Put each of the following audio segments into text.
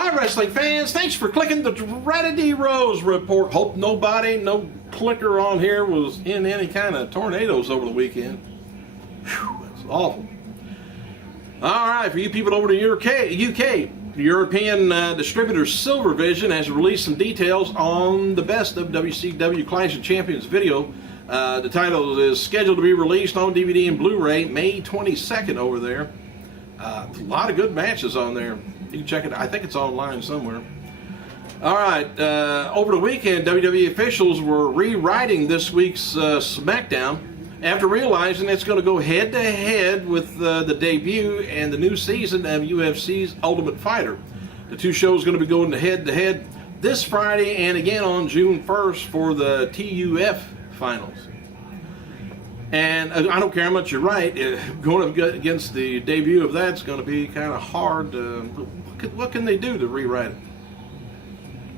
Hi, wrestling fans. Thanks for clicking the Trinity Rose report. Hope no clicker on here was in any kind of tornadoes over the weekend. Whew, that's awful. All right, for you people over to UK, European distributor Silvervision has released some details on the best of WCW Clash of Champions video. The title is scheduled to be released on DVD and Blu-ray May 22nd over there. A lot of good matches on there. You can check it. I think it's online somewhere. All right. Over the weekend, WWE officials were rewriting this week's SmackDown after realizing it's going to go head-to-head with the debut and the new season of UFC's Ultimate Fighter. The two shows are going to be going head-to-head this Friday and again on June 1st for the TUF finals. And I don't care how much you're right, going up against the debut of that's going to be kind of hard. What can they do to rewrite it?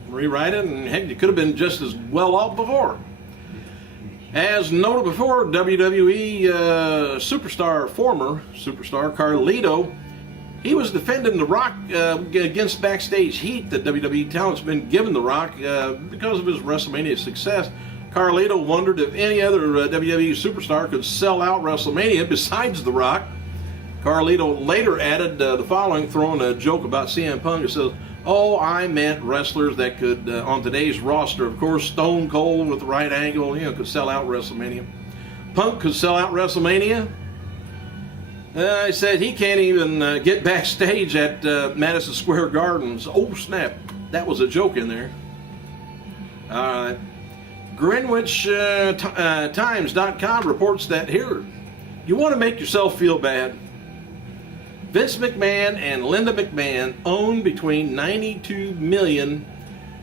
Rewrite it, and heck, you could have been just as well off before. As noted before, WWE former superstar Carlito, he was defending The Rock against backstage heat that WWE talent's been giving The Rock because of his WrestleMania success. Carlito wondered if any other WWE superstar could sell out WrestleMania besides The Rock. Carlito later added the following, throwing a joke about CM Punk. It says, "Oh, I meant wrestlers that could, on today's roster, of course, Stone Cold with the right angle, could sell out WrestleMania. Punk could sell out WrestleMania." He said he can't even get backstage at Madison Square Gardens. Oh, snap. That was a joke in there. All right. GreenwichTimes.com reports that here, you want to make yourself feel bad. Vince McMahon and Linda McMahon own between $92 million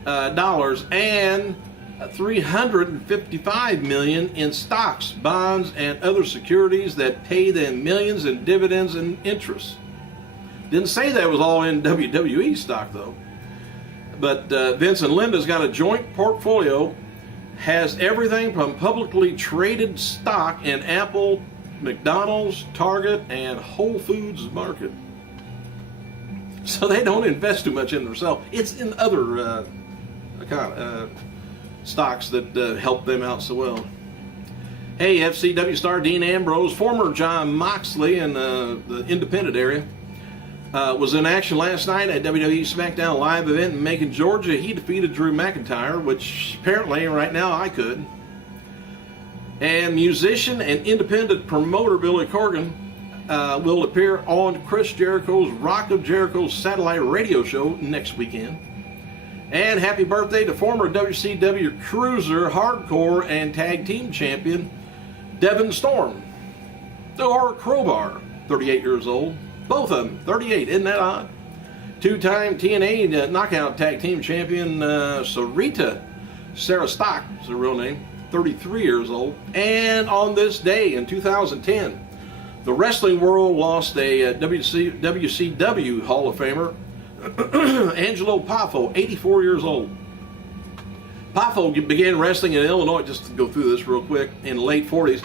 and $355 million in stocks, bonds, and other securities that pay them millions in dividends and interest. Didn't say that was all in WWE stock, though. But Vince and Linda's got a joint portfolio, has everything from publicly traded stock in Apple, McDonald's, Target, and Whole Foods Market. So they don't invest too much in themselves. It's in other stocks that help them out so well. Hey, FCW star Dean Ambrose, former John Moxley in the independent area, was in action last night at WWE SmackDown Live event in Macon, Georgia. He defeated Drew McIntyre, which apparently right now I could. And musician and independent promoter Billy Corgan will appear on Chris Jericho's Rock of Jericho satellite radio show next weekend. And happy birthday to former WCW Cruiser, Hardcore, and Tag Team Champion Devin Storm, or Crowbar, 38 years old. Both of them, 38, isn't that odd? Two-time TNA Knockout Tag Team Champion Sarita Sarah Stock is her real name, 33 years old. And on this day in 2010, the wrestling world lost a WCW Hall of Famer, Angelo Poffo, 84 years old. Poffo began wrestling in Illinois, just to go through this real quick, in the late 40s.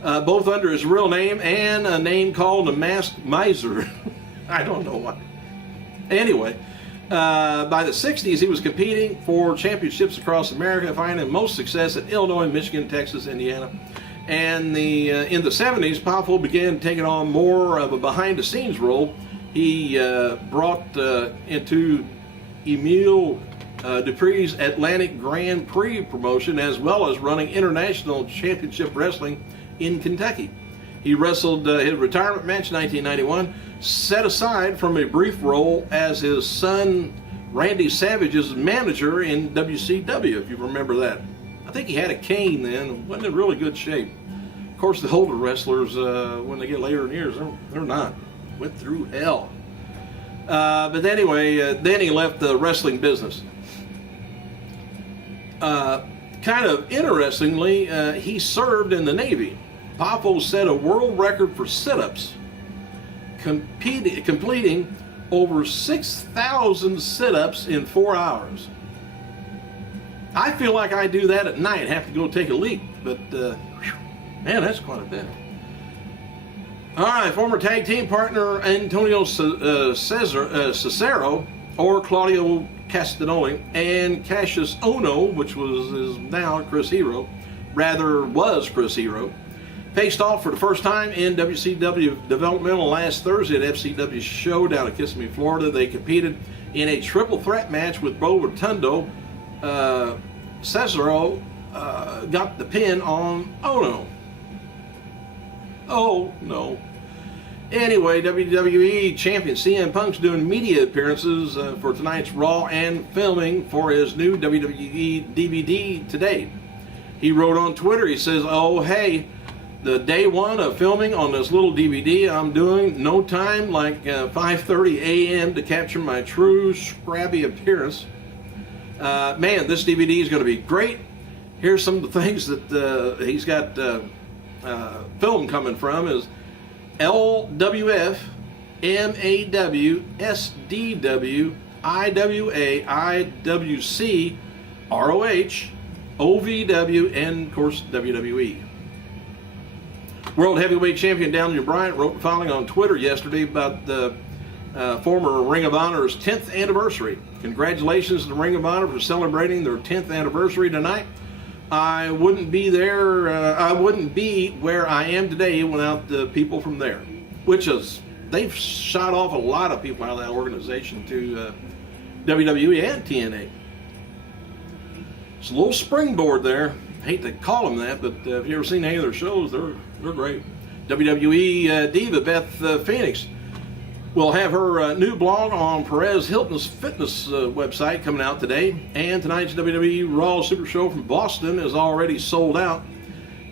Both under his real name and a name called the Masked Miser. I don't know what. Anyway, by the 60s, he was competing for championships across America, finding most success in Illinois, Michigan, Texas, Indiana. And in the 70s, Poffo began taking on more of a behind-the-scenes role. He brought into Emile Dupree's Atlantic Grand Prix promotion, as well as running international championship wrestling in Kentucky. He wrestled his retirement match in 1991, set aside from a brief role as his son Randy Savage's manager in WCW, if you remember that. I think he had a cane then, wasn't in really good shape. Of course, the older wrestlers, when they get later in years, they're not. Went through hell. But anyway, then he left the wrestling business. Kind of interestingly, he served in the Navy. Poffo set a world record for sit-ups, completing over 6,000 sit-ups in 4 hours. I feel like I do that at night, have to go take a leak, but man, that's quite a bit. All right, former tag team partner Antonio Cesaro or Claudio Castagnoli, and Cassius Ohno, which is now Chris Hero, was Chris Hero, faced off for the first time in WCW Developmental last Thursday at FCW Show down in Kissimmee, Florida. They competed in a triple threat match with Bo Rotundo. Cesaro got the pin on Ohno. Oh, no. Anyway, WWE Champion CM Punk's doing media appearances for tonight's Raw and filming for his new WWE DVD today. He wrote on Twitter, he says, "Oh, hey, the day one of filming on this little DVD I'm doing, no time like 5:30 a.m. to capture my true scrappy appearance. Man, this DVD is going to be great. Here's some of the things that he's got film coming from is LWF, MAW, SDW, IWA, IWC, ROH, OVW, and of course WWE." World Heavyweight Champion Daniel Bryan wrote the following on Twitter yesterday about the former Ring of Honor's 10th anniversary. "Congratulations to the Ring of Honor for celebrating their 10th anniversary tonight. I wouldn't be where I am today without the people from there." Which is, they've shot off a lot of people out of that organization to WWE and TNA. It's a little springboard there. I hate to call them that, but if you've ever seen any of their shows, they're great. WWE diva Beth Phoenix will have her new blog on Perez Hilton's fitness website coming out today. And tonight's WWE Raw Super Show from Boston is already sold out.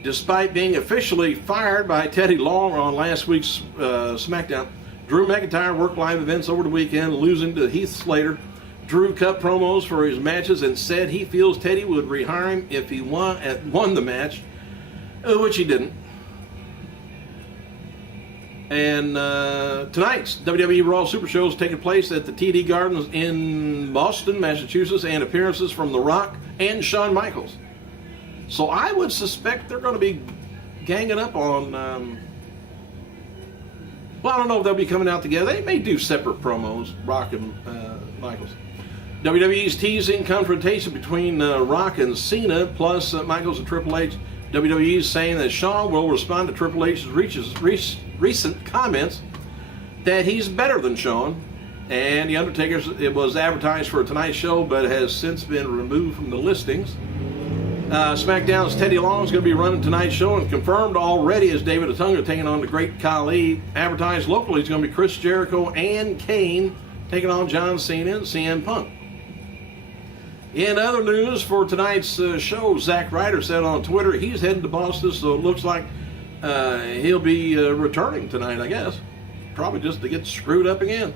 Despite being officially fired by Teddy Long on last week's SmackDown, Drew McIntyre worked live events over the weekend, losing to Heath Slater. Drew cut promos for his matches and said he feels Teddy would rehire him if he won the match, which he didn't. And tonight's WWE Raw Super Show is taking place at the TD Gardens in Boston, Massachusetts, and appearances from The Rock and Shawn Michaels. So I would suspect they're going to be ganging up on, well, I don't know if they'll be coming out together. They may do separate promos, Rock and Michaels. WWE's teasing confrontation between Rock and Cena, plus Michaels and Triple H. WWE's saying that Shawn will respond to Triple H's recent comments that he's better than Shawn. And The Undertaker's, it was advertised for tonight's show, but has since been removed from the listings. SmackDown's Teddy Long is going to be running tonight's show, and confirmed already as David Otunga taking on the Great Khali. Advertised locally is going to be Chris Jericho and Kane taking on John Cena and CM Punk. In other news for tonight's show, Zack Ryder said on Twitter he's heading to Boston, so it looks like he'll be returning tonight, I guess. Probably just to get screwed up again.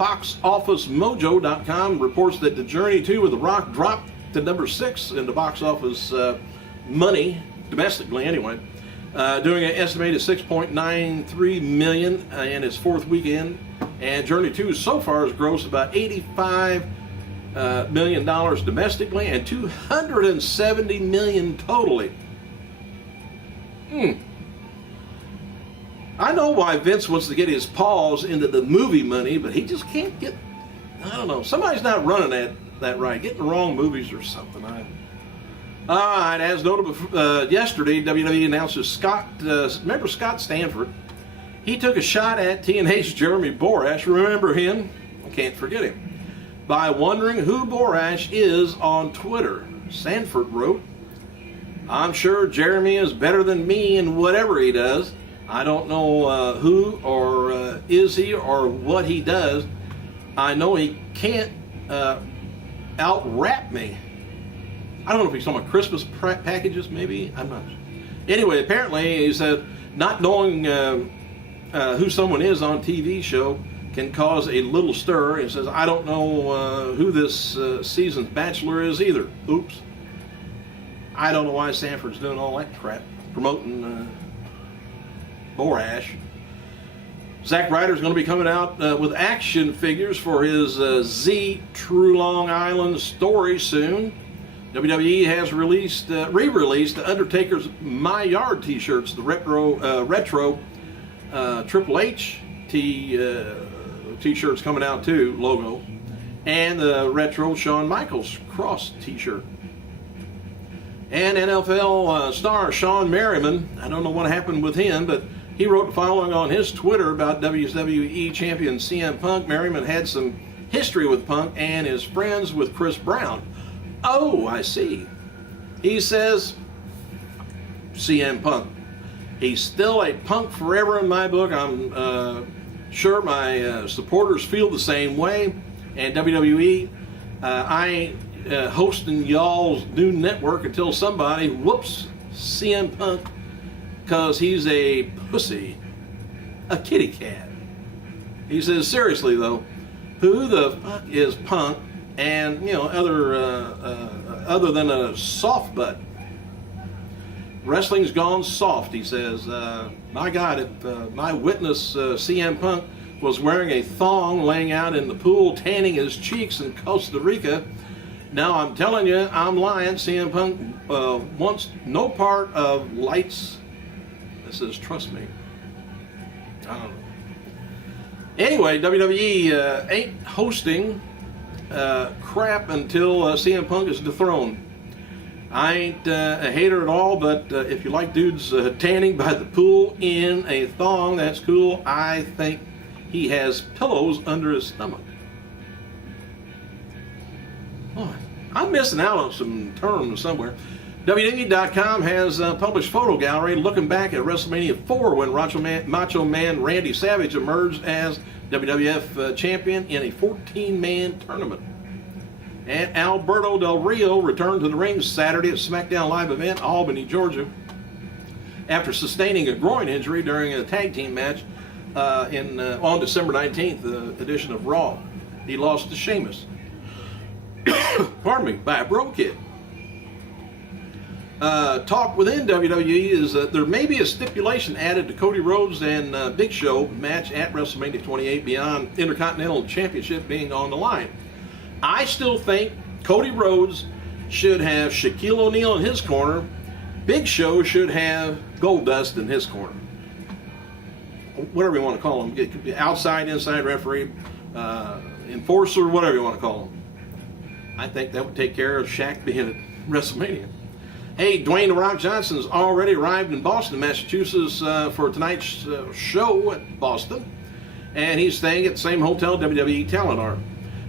BoxOfficeMojo.com reports that The Journey 2 with The Rock dropped to number 6 in the box office money, domestically anyway, doing an estimated $6.93 million in its fourth weekend. And Journey 2 so far has grossed about $85 million domestically and $270 million totally. I know why Vince wants to get his paws into the movie money, but he just can't get, I don't know, somebody's not running that right, getting the wrong movies or something. All right, as noted yesterday, WWE announced that remember Scott Stanford? He took a shot at TNA's Jeremy Borash. Remember him? I can't forget him. By wondering who Borash is on Twitter. Stanford wrote, "I'm sure Jeremy is better than me in whatever he does. I don't know who or is he or what he does. I know he can't out-rap me." I don't know if he's talking about Christmas packages, maybe. I'm not sure. Anyway, apparently he said not knowing who someone is on TV show can cause a little stir. He says, "I don't know who this season's Bachelor is either." Oops. I don't know why Stanford's doing all that crap, promoting Borash. Zack Ryder's going to be coming out with action figures for his Z True Long Island story soon. WWE has re-released the Undertaker's My Yard t-shirts, the retro Triple H t-shirts coming out too, logo. and the retro Shawn Michaels cross t-shirt. And NFL star Shawne Merriman, I don't know what happened with him, but he wrote the following on his Twitter about WWE champion CM Punk. Merriman had some history with Punk and is friends with Chris Brown. Oh, I see. He says, CM Punk, he's still a Punk forever in my book. I'm sure my supporters feel the same way. And WWE, I ain't hosting y'all's new network until somebody whoops CM Punk, because he's a pussy, a kitty cat. He says, seriously though, who the fuck is Punk, and other than a soft butt? Wrestling's gone soft, he says. My God, if my witness CM Punk was wearing a thong laying out in the pool tanning his cheeks in Costa Rica, now I'm telling you, I'm lying. CM Punk wants no part of lights. This says, trust me. I don't know. Anyway, WWE ain't hosting crap until CM Punk is dethroned. I ain't a hater at all, but if you like dudes tanning by the pool in a thong, that's cool. I think he has pillows under his stomach. Oh, I'm missing out on some terms somewhere. WWE.com has a published photo gallery looking back at WrestleMania 4 when Macho Man Randy Savage emerged as WWF champion in a 14-man tournament. And Alberto Del Rio returned to the ring Saturday at SmackDown Live event, Albany, Georgia, after sustaining a groin injury during a tag team match on December 19th edition of Raw. He lost to Sheamus. Pardon me, by a Bro Kid. Talk within WWE is that there may be a stipulation added to Cody Rhodes and Big Show match at WrestleMania 28 beyond Intercontinental Championship being on the line. I still think Cody Rhodes should have Shaquille O'Neal in his corner. Big Show should have Goldust in his corner. Whatever you want to call him. It could be outside, inside referee, enforcer, whatever you want to call him. I think that would take care of Shaq being at WrestleMania. Hey, Dwayne "The Rock" Johnson's already arrived in Boston, Massachusetts for tonight's show at Boston. And he's staying at the same hotel WWE talent are.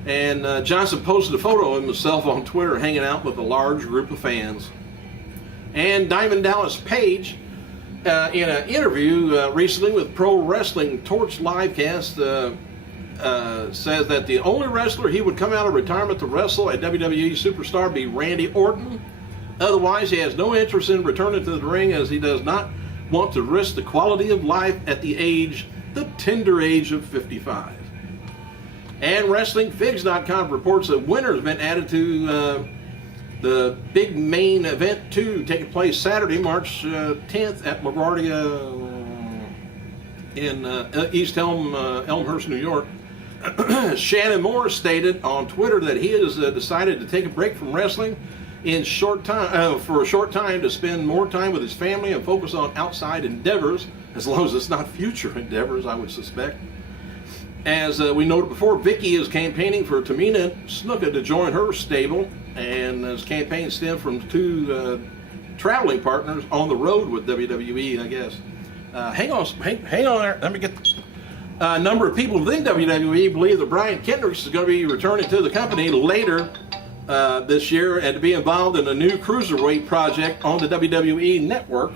And Johnson posted a photo of himself on Twitter hanging out with a large group of fans. And Diamond Dallas Page, in an interview recently with Pro Wrestling Torch Livecast, says that the only wrestler he would come out of retirement to wrestle at WWE Superstar be Randy Orton. Otherwise, he has no interest in returning to the ring, as he does not want to risk the quality of life at the tender age of 55. And WrestlingFigs.com reports that winter has been added to the big main event 2 taking place Saturday, March 10th at LaGuardia in East Elmhurst, New York. Shannon Moore stated on Twitter that he has decided to take a break from wrestling for a short time to spend more time with his family and focus on outside endeavors, as long as it's not future endeavors, I would suspect. As we noted before, Vicky is campaigning for Tamina Snuka to join her stable, and his campaign stemmed from 2 traveling partners on the road with WWE, I guess. Hang on there. Let me get. A number of people within WWE believe that Brian Kendricks is going to be returning to the company later this year and to be involved in a new cruiserweight project on the WWE network.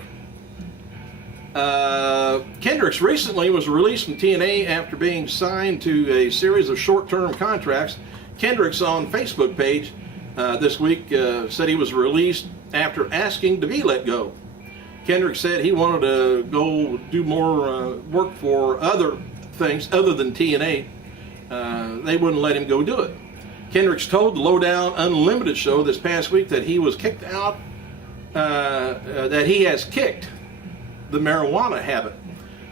Kendricks recently was released from TNA after being signed to a series of short-term contracts. Kendricks on Facebook page this week said he was released after asking to be let go. Kendricks said he wanted to go do more work for other things other than TNA. They wouldn't let him go do it. Kendricks told the Lowdown Unlimited show this past week that he was kicked out, that he has kicked the marijuana habit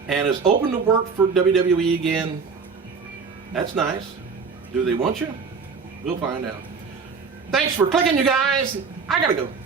and is open to work for WWE again. That's nice. Do they want you? We'll find out. Thanks for clicking, you guys. I gotta go.